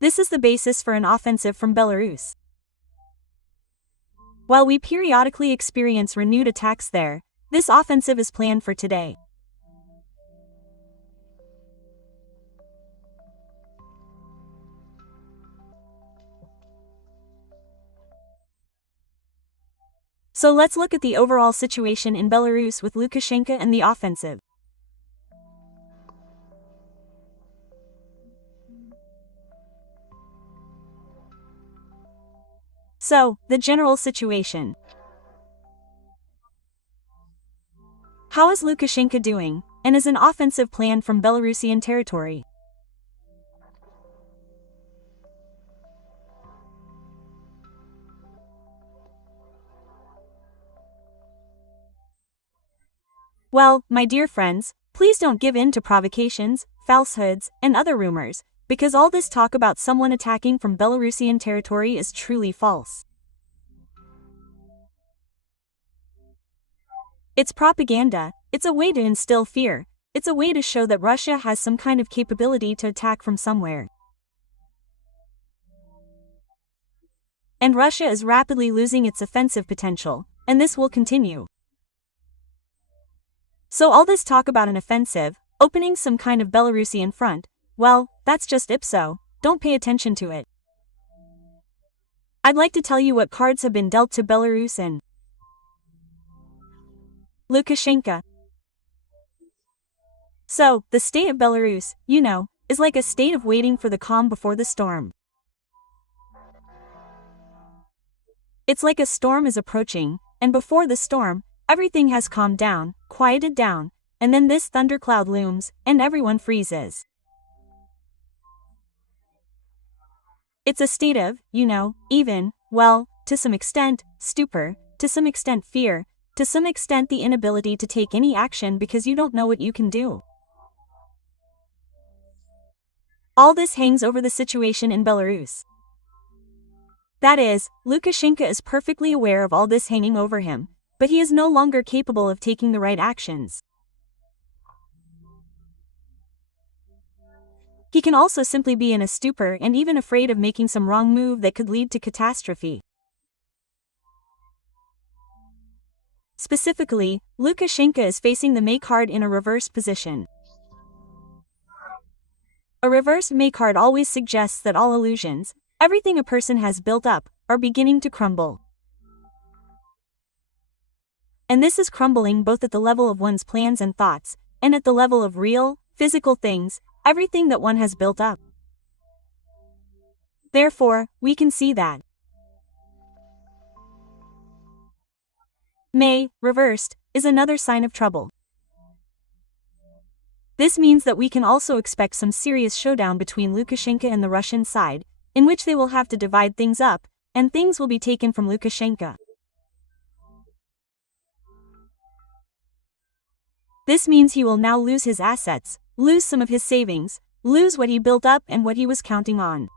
This is the basis for an offensive from Belarus. While we periodically experience renewed attacks there, this offensive is planned for today. So let's look at the overall situation in Belarus with Lukashenko and the offensive. So, the general situation. How is Lukashenko doing, and is an offensive planned from Belarusian territory? Well, my dear friends, please don't give in to provocations, falsehoods, and other rumors, because all this talk about someone attacking from Belarusian territory is truly false. It's propaganda, it's a way to instill fear, it's a way to show that Russia has some kind of capability to attack from somewhere. And Russia is rapidly losing its offensive potential, and this will continue. So all this talk about an offensive, opening some kind of Belarusian front, well, that's just ipso, don't pay attention to it. I'd like to tell you what cards have been dealt to Belarus and Lukashenko. So, the state of Belarus, you know, is like a state of waiting for the calm before the storm. It's like a storm is approaching, and before the storm, everything has calmed down, quieted down, and then this thundercloud looms, and everyone freezes. It's a state of, you know, even, well, to some extent, stupor, to some extent fear, to some extent the inability to take any action because you don't know what you can do. All this hangs over the situation in Belarus. That is, Lukashenko is perfectly aware of all this hanging over him, but he is no longer capable of taking the right actions. He can also simply be in a stupor and even afraid of making some wrong move that could lead to catastrophe. Specifically, Lukashenko is facing the May card in a reversed position. A reversed May card always suggests that all illusions, everything a person has built up, are beginning to crumble. And this is crumbling both at the level of one's plans and thoughts, and at the level of real, physical things, everything that one has built up. Therefore, we can see that May, reversed, is another sign of trouble. This means that we can also expect some serious showdown between Lukashenko and the Russian side, in which they will have to divide things up, and things will be taken from Lukashenko. This means he will now lose his assets, lose some of his savings, lose what he built up and what he was counting on.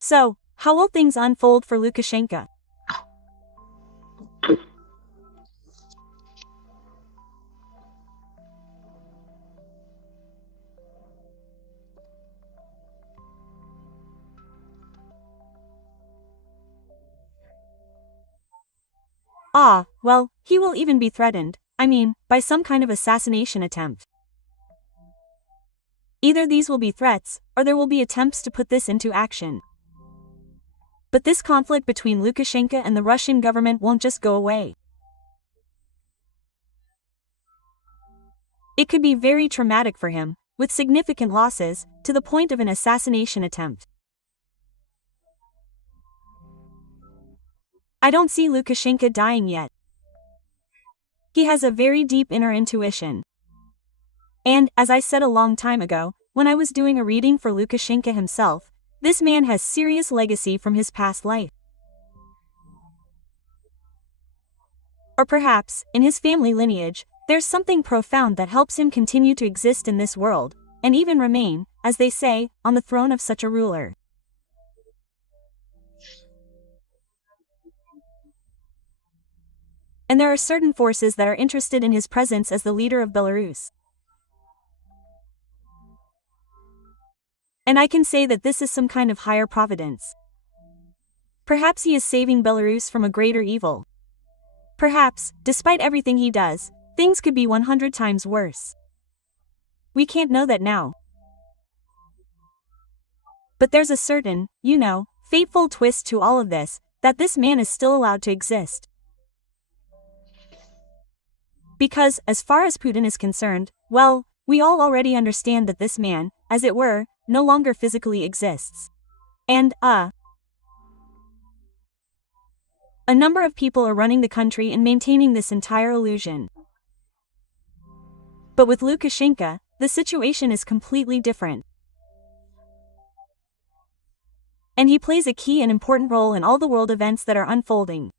So, how will things unfold for Lukashenko? Well, he will even be threatened, by some kind of assassination attempt. Either these will be threats, or there will be attempts to put this into action. But this conflict between Lukashenko and the Russian government won't just go away. It could be very traumatic for him, with significant losses, to the point of an assassination attempt. I don't see Lukashenko dying yet. He has a very deep inner intuition. And, as I said a long time ago, when I was doing a reading for Lukashenko himself, this man has serious legacy from his past life. Or perhaps, in his family lineage, there's something profound that helps him continue to exist in this world, and even remain, as they say, on the throne of such a ruler. And there are certain forces that are interested in his presence as the leader of Belarus. And I can say that this is some kind of higher providence. Perhaps he is saving Belarus from a greater evil. Perhaps, despite everything he does, things could be 100 times worse. We can't know that now. But there's a certain, fateful twist to all of this, that this man is still allowed to exist. Because, as far as Putin is concerned, well, we all already understand that this man, as it were, no longer physically exists. And, a number of people are running the country and maintaining this entire illusion. But with Lukashenko, the situation is completely different. And he plays a key and important role in all the world events that are unfolding.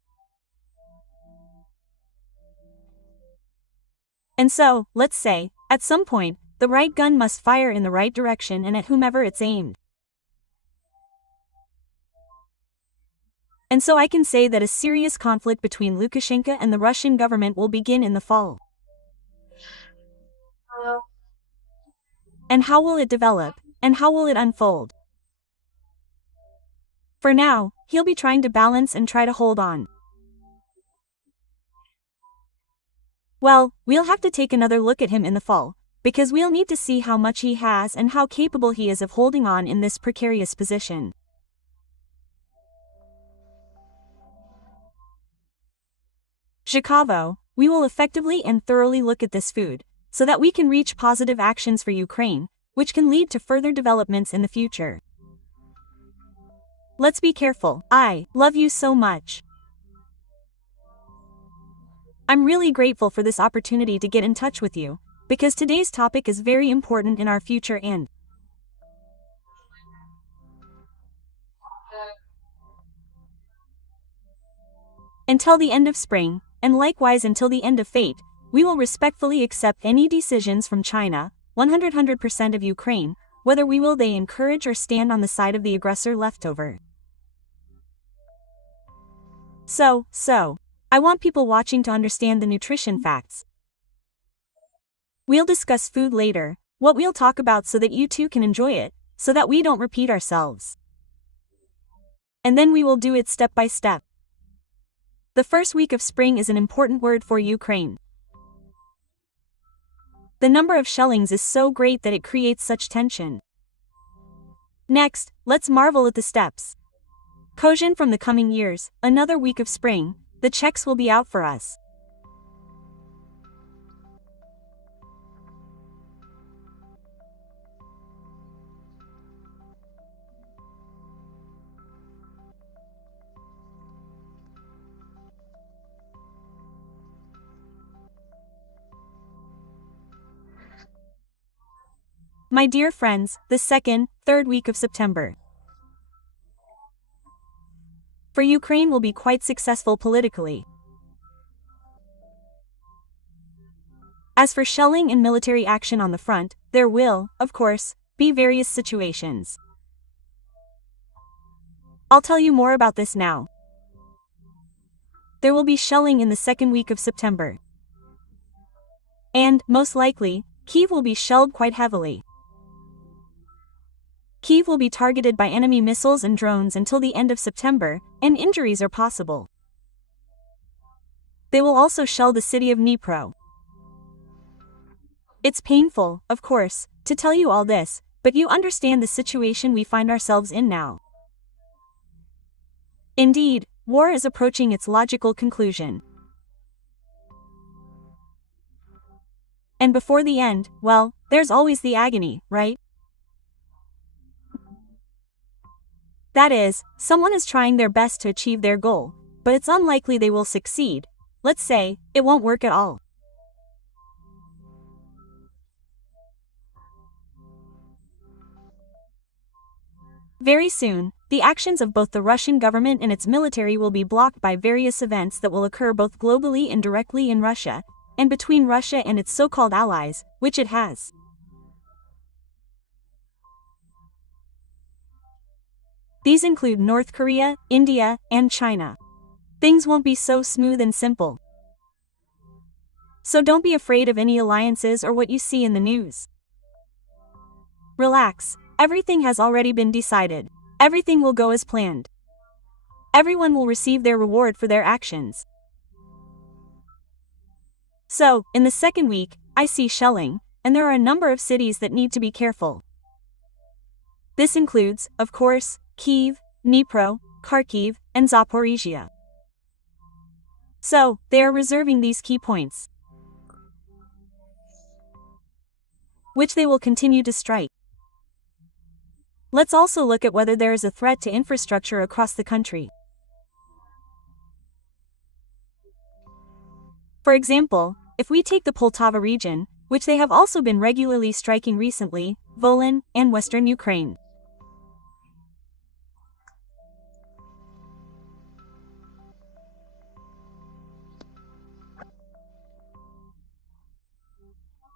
And so, let's say, at some point, the right gun must fire in the right direction and at whomever it's aimed. And so I can say that a serious conflict between Lukashenko and the Russian government will begin in the fall. And how will it develop, and how will it unfold? For now, he'll be trying to balance and try to hold on. Well, we'll have to take another look at him in the fall, because we'll need to see how much he has and how capable he is of holding on in this precarious position. Zhikavo, we will effectively and thoroughly look at this food, so that we can reach positive actions for Ukraine, which can lead to further developments in the future. Let's be careful. I love you so much. I'm really grateful for this opportunity to get in touch with you, because today's topic is very important in our future and until the end of spring, and likewise until the end of fate, we will respectfully accept any decisions from China, 100% of Ukraine, whether they encourage or stand on the side of the aggressor leftover. So, I want people watching to understand the nutrition facts. We'll discuss food later, what we'll talk about so that you too can enjoy it, so that we don't repeat ourselves. And then we will do it step by step. The first week of spring is an important word for Ukraine. The number of shellings is so great that it creates such tension. Next, let's marvel at the steps. Kozhin from the coming years, another week of spring, the checks will be out for us. My dear friends, the second, third week of September for Ukraine will be quite successful politically. As for shelling and military action on the front, there will, of course, be various situations. I'll tell you more about this now. There will be shelling in the second week of September. And, most likely, Kyiv will be shelled quite heavily. Kyiv will be targeted by enemy missiles and drones until the end of September, and injuries are possible. They will also shell the city of Dnipro. It's painful, of course, to tell you all this, but you understand the situation we find ourselves in now. Indeed, war is approaching its logical conclusion. And before the end, well, there's always the agony, right? That is, someone is trying their best to achieve their goal, but it's unlikely they will succeed. Let's say, it won't work at all. Very soon, the actions of both the Russian government and its military will be blocked by various events that will occur both globally and directly in Russia, and between Russia and its so-called allies, which it has. These include North Korea, India, and China. Things won't be so smooth and simple. So don't be afraid of any alliances or what you see in the news. Relax, Everything has already been decided. Everything will go as planned. Everyone will receive their reward for their actions. So, in the second week, I see shelling, and there are a number of cities that need to be careful. This includes, of course, Kyiv, Dnipro, Kharkiv, and Zaporizhia. So, they are reserving these key points, which they will continue to strike. Let's also look at whether there is a threat to infrastructure across the country. For example, if we take the Poltava region, which they have also been regularly striking recently, Volyn, and western Ukraine.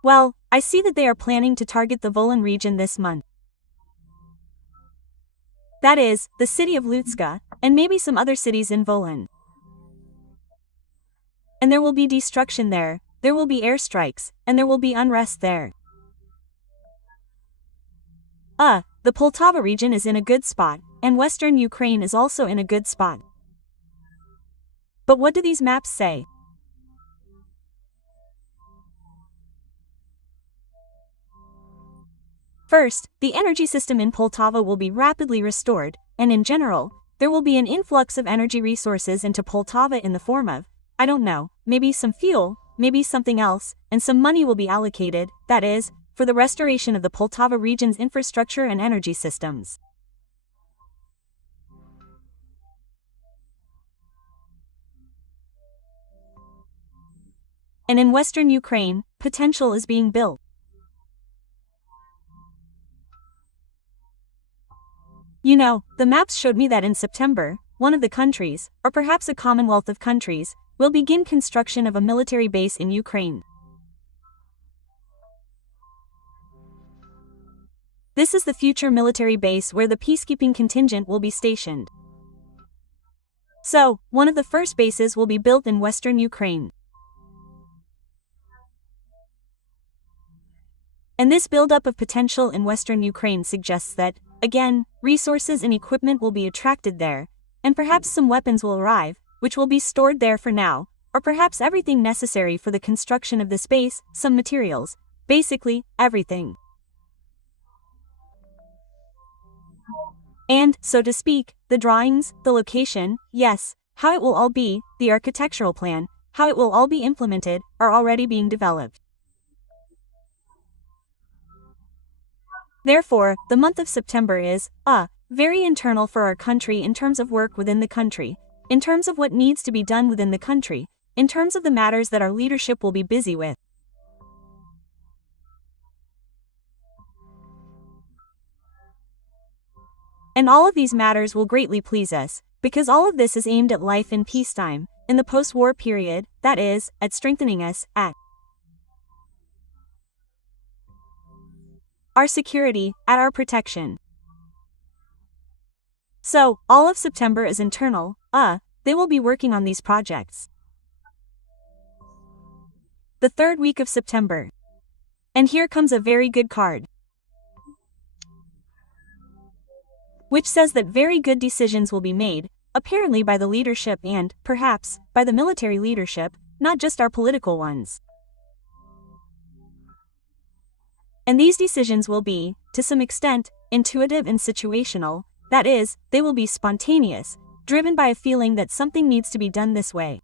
Well, I see that they are planning to target the Volyn region this month. That is, the city of Lutska, and maybe some other cities in Volyn. And there will be destruction there will be airstrikes, and there will be unrest there. The Poltava region is in a good spot, and western Ukraine is also in a good spot. But what do these maps say? First, the energy system in Poltava will be rapidly restored, and in general, there will be an influx of energy resources into Poltava in the form of, I don't know, maybe some fuel, maybe something else, and some money will be allocated, that is, for the restoration of the Poltava region's infrastructure and energy systems. And in western Ukraine, potential is being built. You know, the maps showed me that in September, one of the countries, or perhaps a commonwealth of countries, will begin construction of a military base in Ukraine. This is the future military base where the peacekeeping contingent will be stationed. So, one of the first bases will be built in western Ukraine. And this buildup of potential in western Ukraine suggests that, again, resources and equipment will be attracted there, and perhaps some weapons will arrive, which will be stored there for now, or perhaps everything necessary for the construction of this base, some materials, basically, everything. And, so to speak, the drawings, the location, yes, how it will all be, the architectural plan, how it will all be implemented, are already being developed. Therefore, the month of September is, very internal for our country in terms of work within the country, in terms of what needs to be done within the country, in terms of the matters that our leadership will be busy with. And all of these matters will greatly please us, because all of this is aimed at life in peacetime, in the post-war period, that is, at strengthening us, at our security, at our protection. So, all of September is internal, they will be working on these projects. The third week of September. And here comes a very good card, which says that very good decisions will be made, apparently by the leadership and, perhaps, by the military leadership, not just our political ones. And these decisions will be, to some extent, intuitive and situational, that is, they will be spontaneous, driven by a feeling that something needs to be done this way.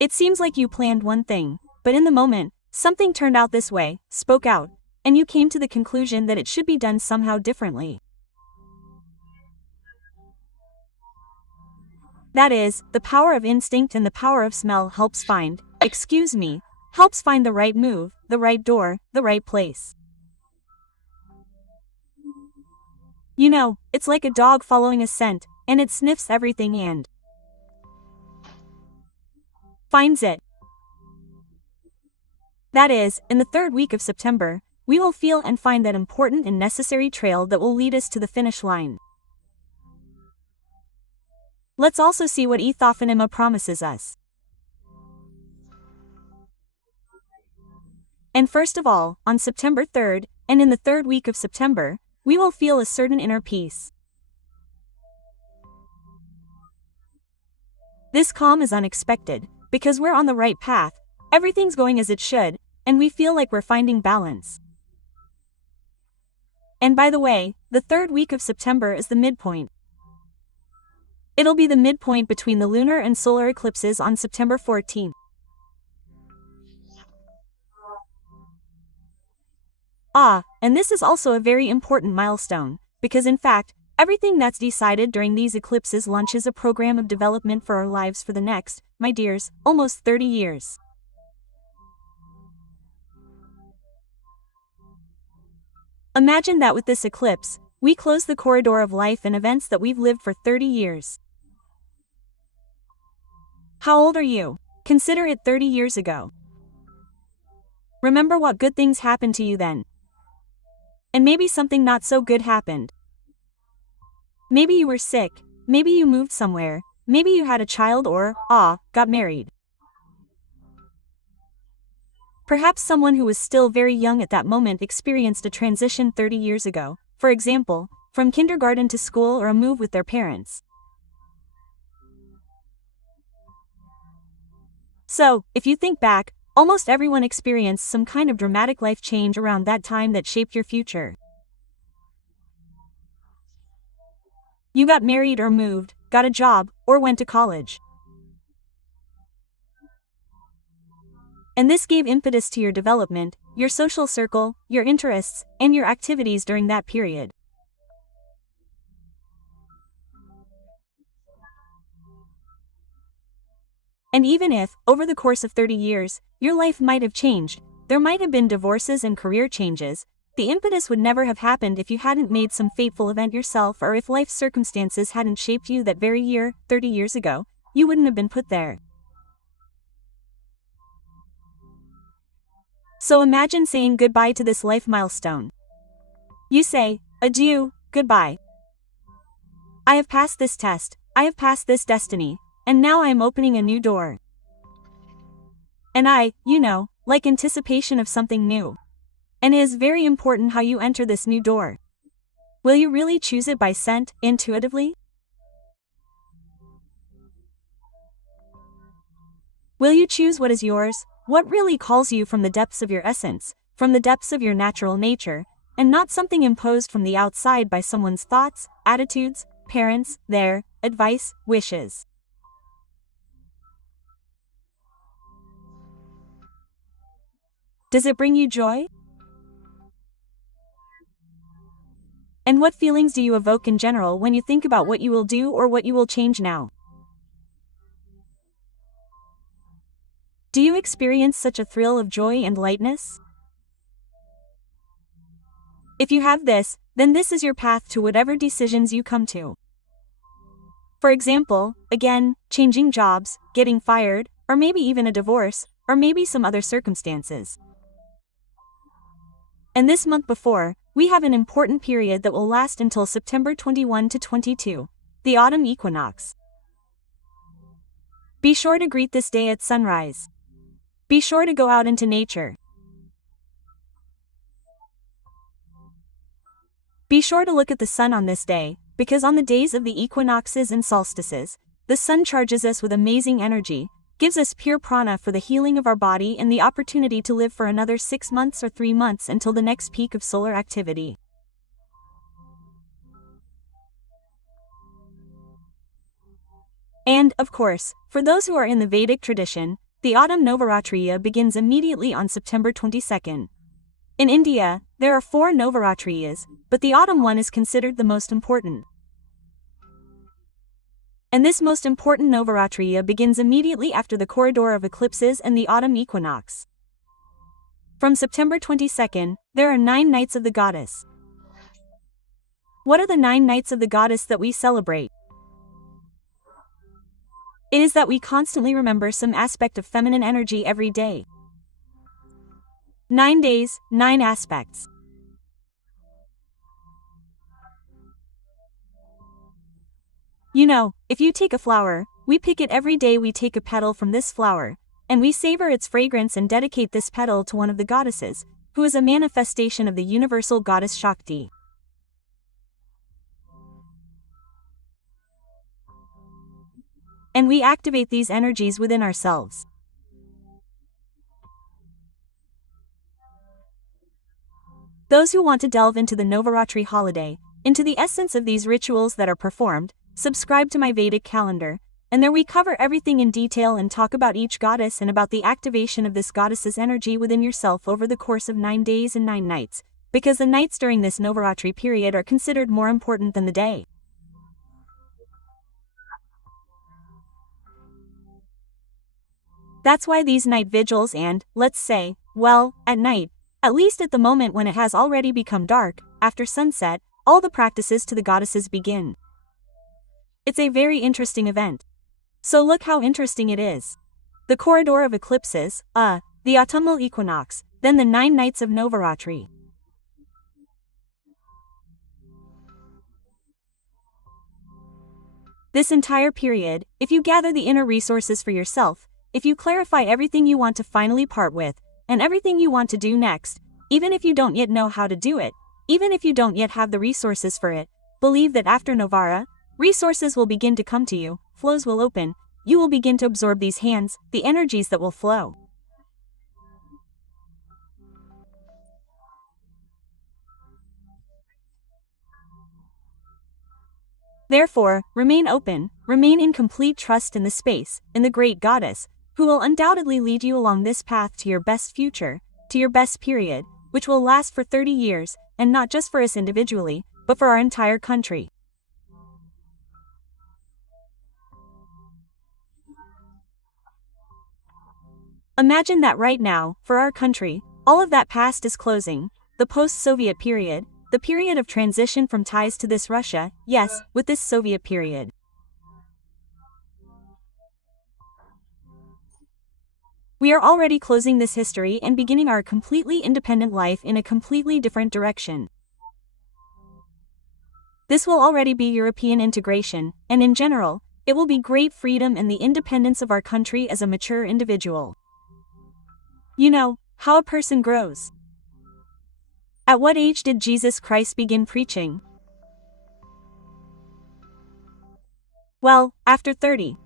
It seems like you planned one thing, but in the moment, something turned out this way, spoke out, and you came to the conclusion that it should be done somehow differently. That is, the power of instinct and the power of smell helps find the right move, the right door, the right place. You know, it's like a dog following a scent, and it sniffs everything and finds it. That is, in the third week of September, we will feel and find that important and necessary trail that will lead us to the finish line. Let's also see what Ethofanima promises us. And first of all, on September 3rd, and in the third week of September, we will feel a certain inner peace. This calm is unexpected, because we're on the right path, everything's going as it should, and we feel like we're finding balance. And by the way, the third week of September is the midpoint. It'll be the midpoint between the lunar and solar eclipses on September 14th. And this is also a very important milestone, because in fact, everything that's decided during these eclipses launches a program of development for our lives for the next, my dears, almost 30 years. Imagine that with this eclipse, we close the corridor of life and events that we've lived for 30 years. How old are you? Consider it 30 years ago. Remember what good things happened to you then. And maybe something not so good happened. Maybe you were sick, maybe you moved somewhere, maybe you had a child or, got married. Perhaps someone who was still very young at that moment experienced a transition 30 years ago, for example, from kindergarten to school or a move with their parents. So, if you think back, almost everyone experienced some kind of dramatic life change around that time that shaped your future. You got married or moved, got a job, or went to college. And this gave impetus to your development, your social circle, your interests, and your activities during that period. And even if, over the course of 30 years, your life might have changed, there might have been divorces and career changes, the impetus would never have happened if you hadn't made some fateful event yourself, or if life circumstances hadn't shaped you that very year, 30 years ago, you wouldn't have been put there. So imagine saying goodbye to this life milestone. You say, adieu, goodbye. I have passed this test, I have passed this destiny, and now I am opening a new door. And like anticipation of something new. And it is very important how you enter this new door. Will you really choose it by scent, intuitively? Will you choose what is yours, what really calls you from the depths of your essence, from the depths of your natural nature, and not something imposed from the outside by someone's thoughts, attitudes, parents, their advice, wishes? Does it bring you joy? And what feelings do you evoke in general when you think about what you will do or what you will change now? Do you experience such a thrill of joy and lightness? If you have this, then this is your path to whatever decisions you come to. For example, again, changing jobs, getting fired, or maybe even a divorce, or maybe some other circumstances. And this month before, we have an important period that will last until September 21 to 22, the autumn equinox. Be sure to greet this day at sunrise. Be sure to go out into nature. Be sure to look at the sun on this day, because on the days of the equinoxes and solstices, the sun charges us with amazing energy, gives us pure prana for the healing of our body and the opportunity to live for another 6 months or 3 months until the next peak of solar activity. And, of course, for those who are in the Vedic tradition, the autumn Navaratriya begins immediately on September 22nd. In India, there are 4 Navaratriyas, but the autumn one is considered the most important. And this most important Navaratriya begins immediately after the corridor of eclipses and the autumn equinox. From September 22nd, there are 9 nights of the goddess. What are the 9 nights of the goddess that we celebrate? It is that we constantly remember some aspect of feminine energy every day. 9 days, 9 aspects. If you take a flower, we pick it every day. We take a petal from this flower, and we savor its fragrance and dedicate this petal to one of the goddesses, who is a manifestation of the universal goddess Shakti. And we activate these energies within ourselves. Those who want to delve into the Navaratri holiday, into the essence of these rituals that are performed, subscribe to my Vedic calendar, and there we cover everything in detail and talk about each goddess and about the activation of this goddess's energy within yourself over the course of 9 days and 9 nights, because the nights during this Navaratri period are considered more important than the day. That's why these night vigils and, let's say, well, at night, at least at the moment when it has already become dark, after sunset, all the practices to the goddesses begin. It's a very interesting event. So look how interesting it is. The corridor of eclipses, the autumnal equinox, then the 9 nights of Navaratri. This entire period, if you gather the inner resources for yourself, if you clarify everything you want to finally part with, and everything you want to do next, even if you don't yet know how to do it, even if you don't yet have the resources for it, believe that after Novara, resources will begin to come to you, flows will open, you will begin to absorb these hands, the energies that will flow. Therefore, remain open, remain in complete trust in the space, in the great goddess, who will undoubtedly lead you along this path to your best future, to your best period, which will last for 30 years, and not just for us individually, but for our entire country. Imagine that right now, for our country, all of that past is closing, the post-Soviet period, the period of transition from ties to this Russia, yes, with this Soviet period. We are already closing this history and beginning our completely independent life in a completely different direction. This will already be European integration, and in general, it will be great freedom and the independence of our country as a mature individual. You know, how a person grows. At what age did Jesus Christ begin preaching? Well, after 30.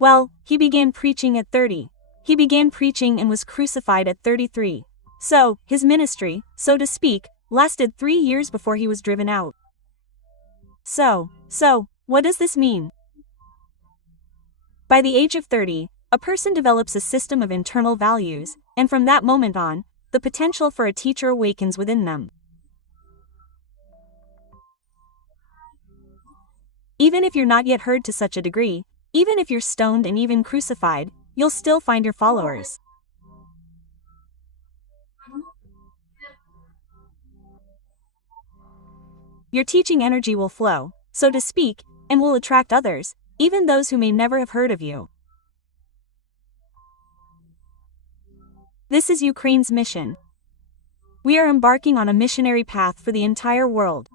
Well, he began preaching at 30. He began preaching and was crucified at 33. So, his ministry, so to speak, lasted 3 years before he was driven out. So, what does this mean? By the age of 30, a person develops a system of internal values, and from that moment on, the potential for a teacher awakens within them. Even if you're not yet heard to such a degree, even if you're stoned and even crucified, you'll still find your followers. Your teaching energy will flow, so to speak, and will attract others, even those who may never have heard of you. This is Ukraine's mission. We are embarking on a missionary path for the entire world.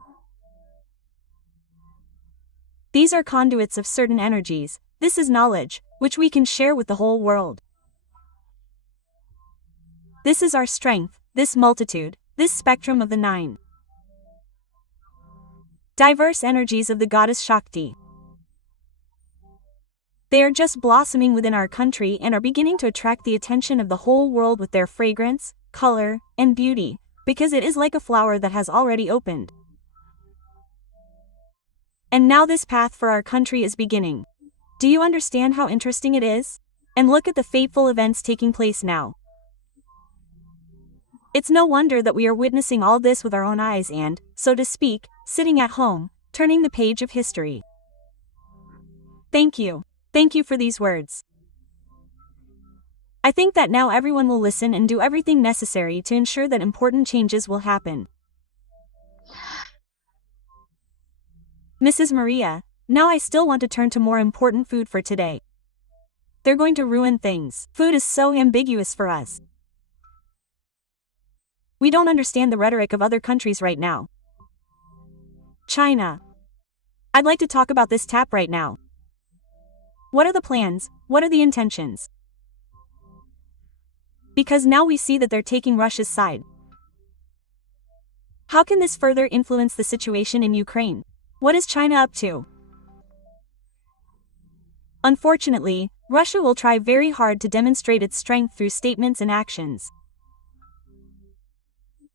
These are conduits of certain energies. This is knowledge, which we can share with the whole world. This is our strength, this multitude, this spectrum of the 9 diverse energies of the goddess Shakti. They are just blossoming within our country and are beginning to attract the attention of the whole world with their fragrance, color, and beauty, because it is like a flower that has already opened. And now this path for our country is beginning. Do you understand how interesting it is? And look at the fateful events taking place now. It's no wonder that we are witnessing all this with our own eyes and, so to speak, sitting at home, turning the page of history. Thank you. Thank you for these words. I think that now everyone will listen and do everything necessary to ensure that important changes will happen. Mrs. Maria, now I still want to turn to more important food for today. They're going to ruin things. Food is so ambiguous for us. We don't understand the rhetoric of other countries right now. China. I'd like to talk about this tap right now. What are the plans? What are the intentions? Because now we see that they're taking Russia's side. How can this further influence the situation in Ukraine? What is China up to? Unfortunately, Russia will try very hard to demonstrate its strength through statements and actions.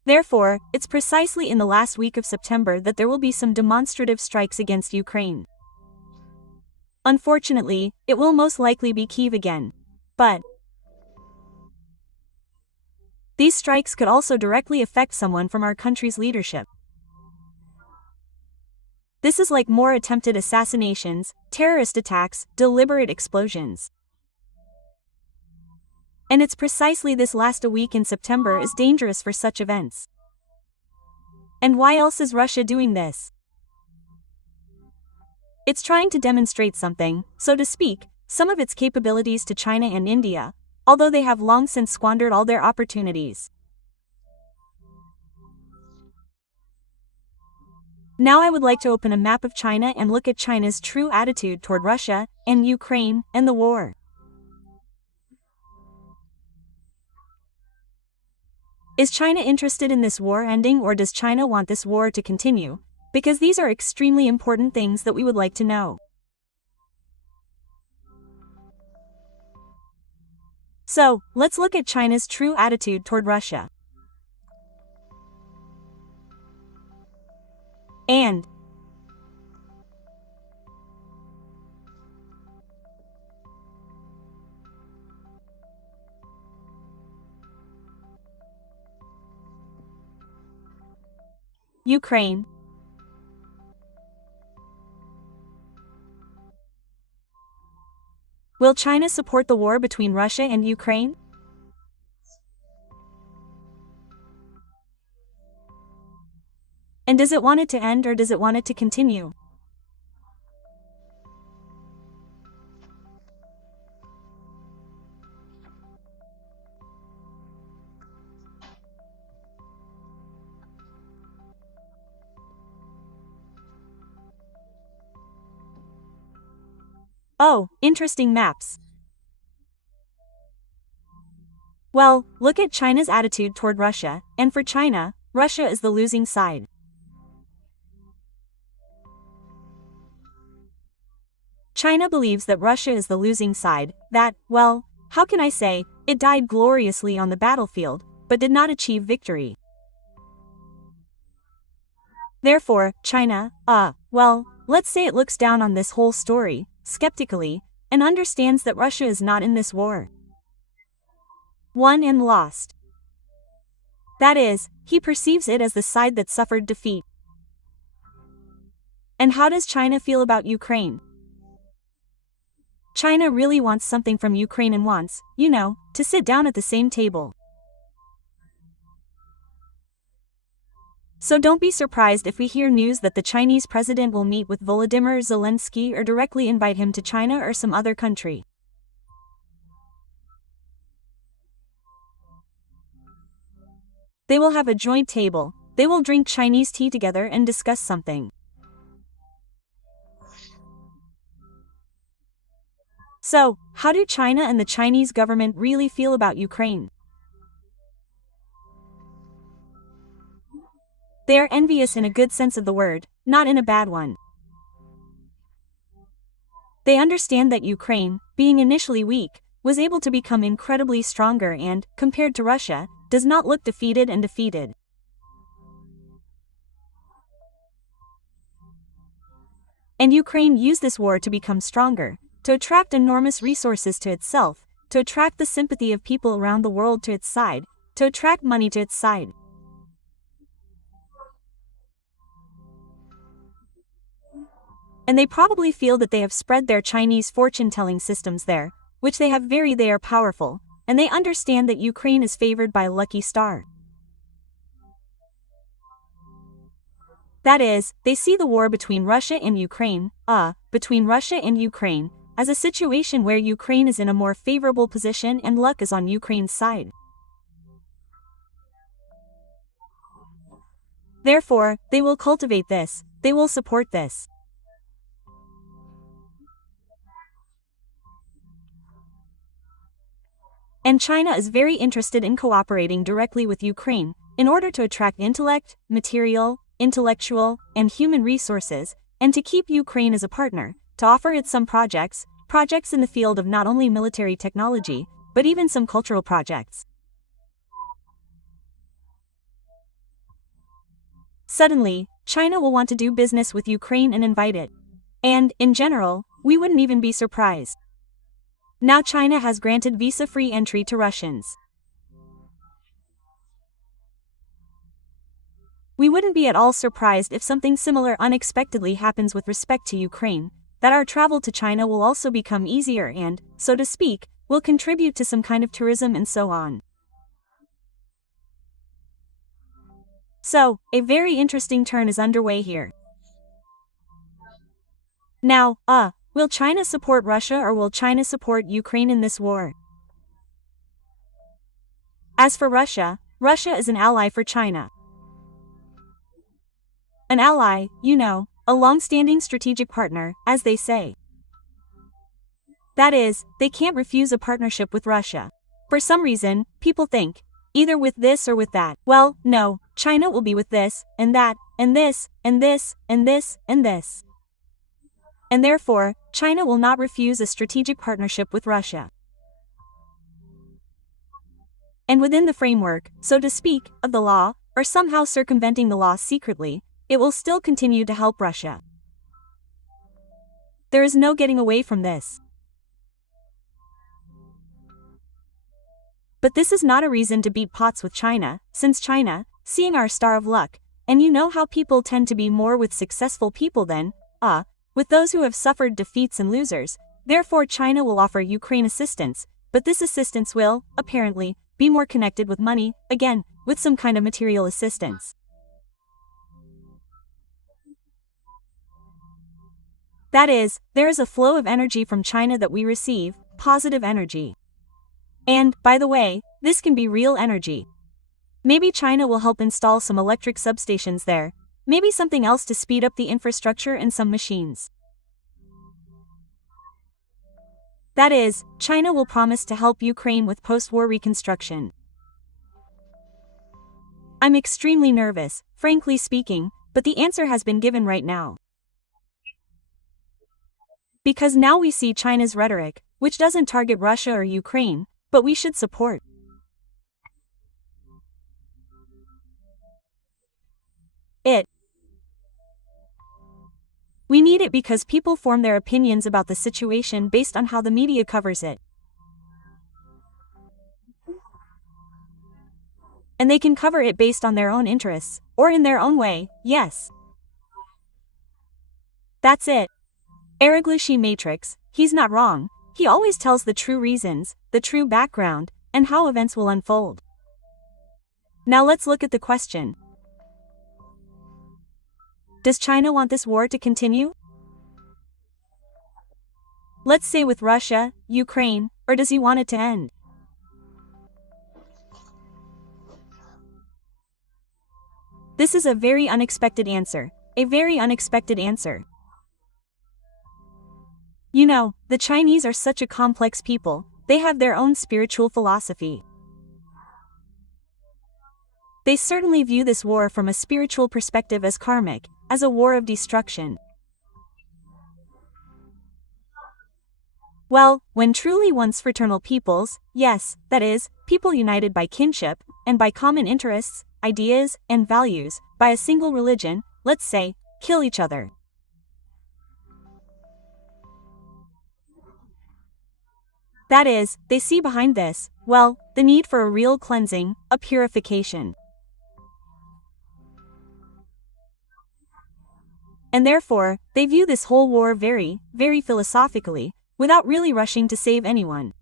Therefore, it's precisely in the last week of September that there will be some demonstrative strikes against Ukraine. Unfortunately, it will most likely be Kyiv again. But these strikes could also directly affect someone from our country's leadership. This is like more attempted assassinations, terrorist attacks, deliberate explosions. And it's precisely this last a week in September is dangerous for such events. And why else is Russia doing this? It's trying to demonstrate something, so to speak, some of its capabilities to China and India, although they have long since squandered all their opportunities. Now I would like to open a map of China and look at China's true attitude toward Russia, and Ukraine, and the war. Is China interested in this war ending, or does China want this war to continue? Because these are extremely important things that we would like to know. So, let's look at China's true attitude toward Russia. And Ukraine. Will China support the war between Russia and Ukraine? And does it want it to end, or does it want it to continue? Oh, interesting maps. Well, look at China's attitude toward Russia, and for China, Russia is the losing side. China believes that Russia is the losing side, that, well, how can I say, it died gloriously on the battlefield, but did not achieve victory. Therefore, China, well, let's say it looks down on this whole story, skeptically, and understands that Russia is not in this war. Won and lost. That is, he perceives it as the side that suffered defeat. And how does China feel about Ukraine? China really wants something from Ukraine and wants, to sit down at the same table. So don't be surprised if we hear news that the Chinese president will meet with Volodymyr Zelensky or directly invite him to China or some other country. They will have a joint table, they will drink Chinese tea together and discuss something. So, how do China and the Chinese government really feel about Ukraine? They are envious in a good sense of the word, not in a bad one. They understand that Ukraine, being initially weak, was able to become incredibly stronger and, compared to Russia, does not look defeated and defeated. And Ukraine used this war to become stronger, to attract enormous resources to itself, to attract the sympathy of people around the world to its side, to attract money to its side. And they probably feel that they have spread their Chinese fortune-telling systems there, which they are powerful, and they understand that Ukraine is favored by a lucky star. That is, they see the war between Russia and Ukraine, as a situation where Ukraine is in a more favorable position and luck is on Ukraine's side. Therefore, they will cultivate this, they will support this. And China is very interested in cooperating directly with Ukraine in order to attract intellect, material, intellectual, and human resources, and to keep Ukraine as a partner, to offer it some projects in the field of not only military technology, but even some cultural projects. Suddenly, China will want to do business with Ukraine and invite it. And, in general, we wouldn't even be surprised. Now China has granted visa-free entry to Russians. We wouldn't be at all surprised if something similar unexpectedly happens with respect to Ukraine, that our travel to China will also become easier and, so to speak, will contribute to some kind of tourism and so on. So, a very interesting turn is underway here. Now, will China support Russia or will China support Ukraine in this war? As for Russia, Russia is an ally for China. An ally, you know, a long-standing strategic partner, as they say. That is, they can't refuse a partnership with Russia. For some reason, people think, either with this or with that. Well, no, China will be with this, and that, and this, and this, and this, and this. And therefore, China will not refuse a strategic partnership with Russia. And within the framework, so to speak, of the law, or somehow circumventing the law secretly, it will still continue to help Russia. There is no getting away from this. But this is not a reason to beat pots with China, since China, seeing our star of luck, and you know how people tend to be more with successful people than, with those who have suffered defeats and losers, therefore China will offer Ukraine assistance, but this assistance will, apparently, be more connected with money, again, with some kind of material assistance. That is, there is a flow of energy from China that we receive, positive energy. And, by the way, this can be real energy. Maybe China will help install some electric substations there, maybe something else to speed up the infrastructure and some machines. That is, China will promise to help Ukraine with post-war reconstruction. I'm extremely nervous, frankly speaking, but the answer has been given right now. Because now we see China's rhetoric, which doesn't target Russia or Ukraine, but we should support it. We need it because people form their opinions about the situation based on how the media covers it. And they can cover it based on their own interests, or in their own way, yes. That's it. Araglishi Matrix, he's not wrong, he always tells the true reasons, the true background, and how events will unfold. Now let's look at the question. Does China want this war to continue? Let's say with Russia, Ukraine, or does he want it to end? This is a very unexpected answer, a very unexpected answer. You know, the Chinese are such a complex people, they have their own spiritual philosophy. They certainly view this war from a spiritual perspective as karmic, as a war of destruction. Well, when truly once fraternal peoples, yes, that is, people united by kinship, and by common interests, ideas, and values, by a single religion, let's say, kill each other. That is, they see behind this, well, the need for a real cleansing, a purification. And therefore, they view this whole war very, very philosophically, without really rushing to save anyone.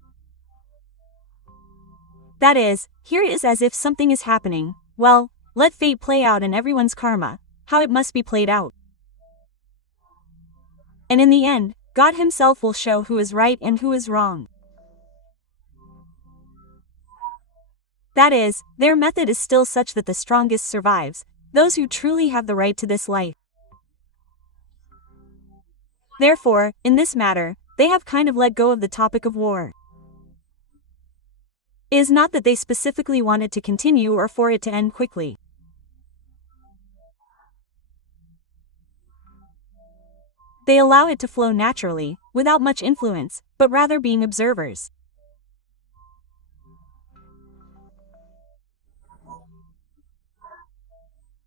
That is, here it is as if something is happening, well, let fate play out and everyone's karma, how it must be played out. And in the end, God himself will show who is right and who is wrong. That is, their method is still such that the strongest survives, those who truly have the right to this life. Therefore, in this matter, they have kind of let go of the topic of war. It is not that they specifically want it to continue or for it to end quickly. They allow it to flow naturally, without much influence, but rather being observers.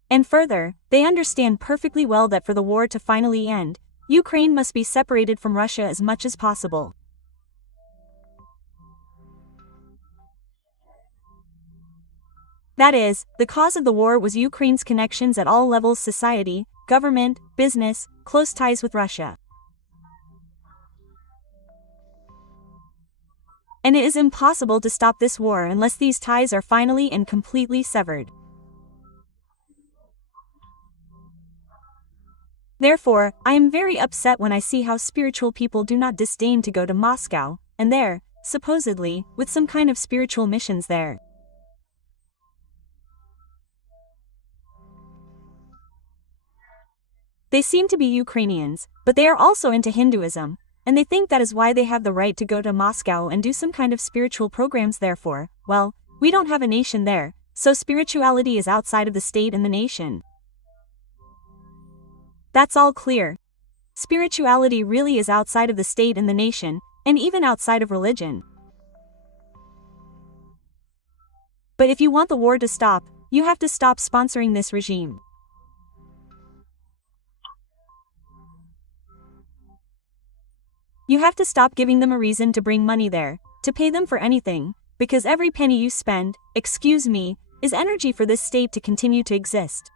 And further, they understand perfectly well that for the war to finally end, Ukraine must be separated from Russia as much as possible. That is, the cause of the war was Ukraine's connections at all levels: society, government, business, close ties with Russia. And it is impossible to stop this war unless these ties are finally and completely severed. Therefore, I am very upset when I see how spiritual people do not disdain to go to Moscow, and there, supposedly, with some kind of spiritual missions there. They seem to be Ukrainians, but they are also into Hinduism, and they think that is why they have the right to go to Moscow and do some kind of spiritual programs. Therefore, well, we don't have a nation there, so spirituality is outside of the state and the nation. That's all clear. Spirituality really is outside of the state and the nation, and even outside of religion. But if you want the war to stop, you have to stop sponsoring this regime. You have to stop giving them a reason to bring money there, to pay them for anything, because every penny you spend, excuse me, is energy for this state to continue to exist.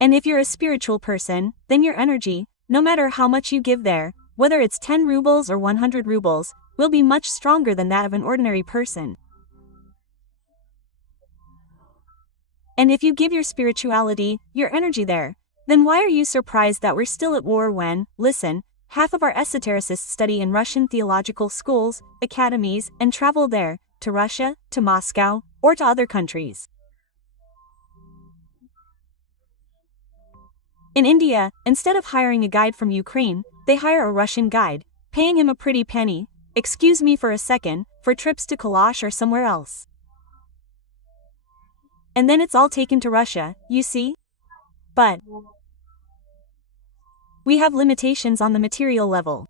And if you're a spiritual person, then your energy, no matter how much you give there, whether it's 10 rubles or 100 rubles, will be much stronger than that of an ordinary person. And if you give your spirituality, your energy there, then why are you surprised that we're still at war when, listen, half of our esotericists study in Russian theological schools, academies, and travel there, to Russia, to Moscow, or to other countries. In India, instead of hiring a guide from Ukraine, they hire a Russian guide, paying him a pretty penny, excuse me for a second, for trips to Kalash or somewhere else. And then it's all taken to Russia, you see? But we have limitations on the material level.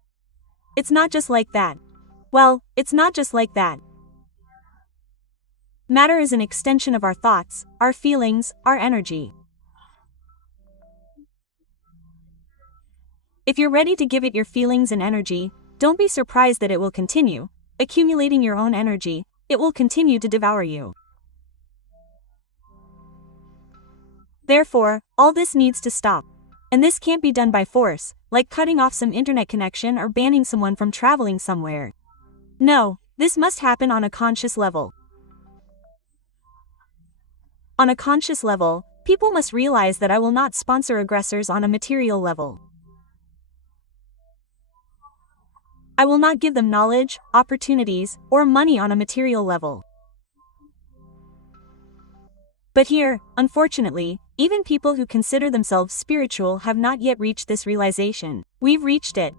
It's not just like that. Well, it's not just like that. Matter is an extension of our thoughts, our feelings, our energy. If you're ready to give it your feelings and energy, don't be surprised that it will continue accumulating your own energy. It will continue to devour you. Therefore, all this needs to stop. And this can't be done by force, like cutting off some internet connection or banning someone from traveling somewhere. No, this must happen on a conscious level. On a conscious level, people must realize that I will not sponsor aggressors on a material level. I will not give them knowledge, opportunities, or money on a material level. But here, unfortunately, even people who consider themselves spiritual have not yet reached this realization. We've reached it.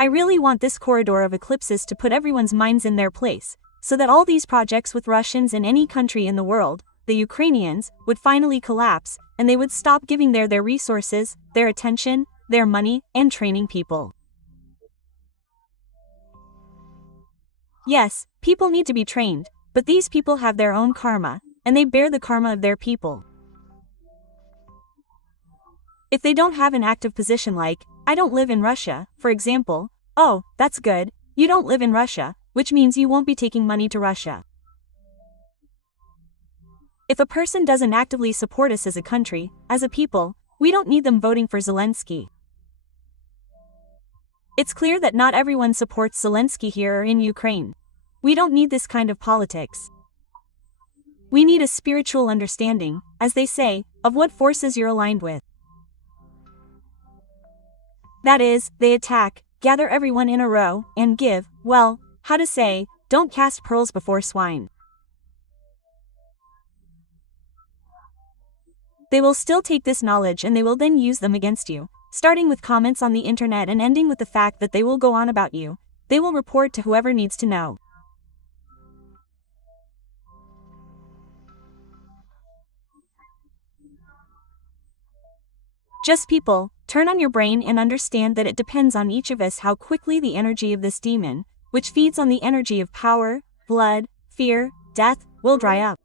I really want this corridor of eclipses to put everyone's minds in their place, so that all these projects with Russians in any country in the world, the Ukrainians, would finally collapse, and they would stop giving their resources, their attention, their money, and training people. Yes, people need to be trained, but these people have their own karma, and they bear the karma of their people. If they don't have an active position like, I don't live in Russia, for example, oh, that's good, you don't live in Russia, which means you won't be taking money to Russia. If a person doesn't actively support us as a country, as a people, we don't need them voting for Zelensky. It's clear that not everyone supports Zelensky here or in Ukraine. We don't need this kind of politics. We need a spiritual understanding, as they say, of what forces you're aligned with. That is, they attack, gather everyone in a row, and give, well, how to say, don't cast pearls before swine. They will still take this knowledge and they will then use them against you. starting with comments on the internet and ending with the fact that they will go on about you. They will report to whoever needs to know. Just people, turn on your brain and understand that it depends on each of us how quickly the energy of this demon, which feeds on the energy of power, blood, fear, death, will dry up.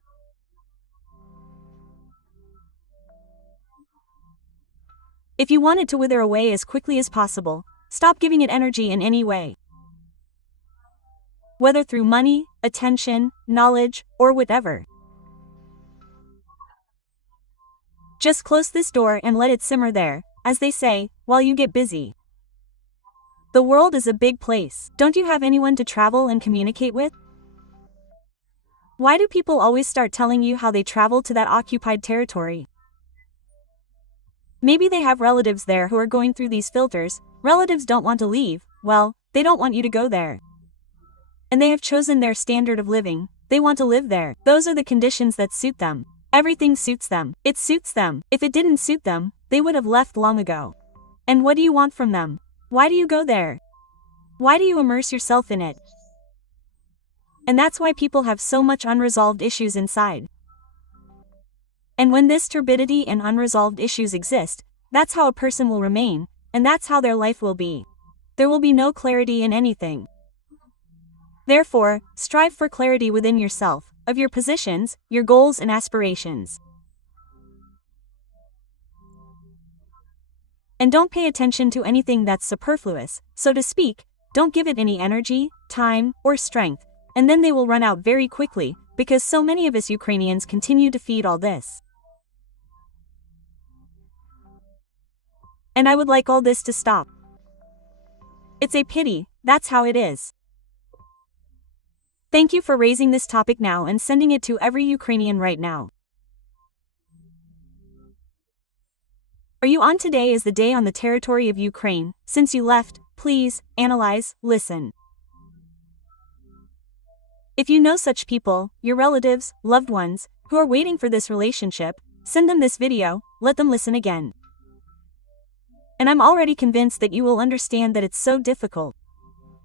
If you want it to wither away as quickly as possible, stop giving it energy in any way. Whether through money, attention, knowledge, or whatever. Just close this door and let it simmer there, as they say, while you get busy. The world is a big place. Don't you have anyone to travel and communicate with? Why do people always start telling you how they travel to that occupied territory? Maybe they have relatives there who are going through these filters. Relatives don't want to leave, well, they don't want you to go there. And they have chosen their standard of living, they want to live there. Those are the conditions that suit them. Everything suits them. It suits them. If it didn't suit them, they would have left long ago. And what do you want from them? Why do you go there? Why do you immerse yourself in it? And that's why people have so much unresolved issues inside. And when this turbidity and unresolved issues exist, that's how a person will remain, and that's how their life will be. There will be no clarity in anything. Therefore, strive for clarity within yourself, of your positions, your goals and aspirations. And don't pay attention to anything that's superfluous, so to speak. Don't give it any energy, time, or strength, and then they will run out very quickly, because so many of us Ukrainians continue to feed all this. And I would like all this to stop. It's a pity, that's how it is. Thank you for raising this topic now and sending it to every Ukrainian right now. Are you on today is the day on the territory of Ukraine? Since you left, please, analyze, listen. If you know such people, your relatives, loved ones, who are waiting for this relationship, send them this video, let them listen again. And I'm already convinced that you will understand that it's so difficult.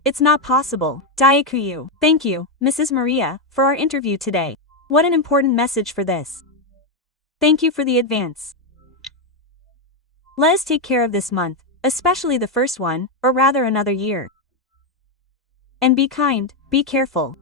It's not possible. Daikuyu. Thank you, Mrs. Maria, for our interview today. What an important message for this. Thank you for the advance. Let us take care of this month, especially the first one, or rather another year. And be kind, be careful.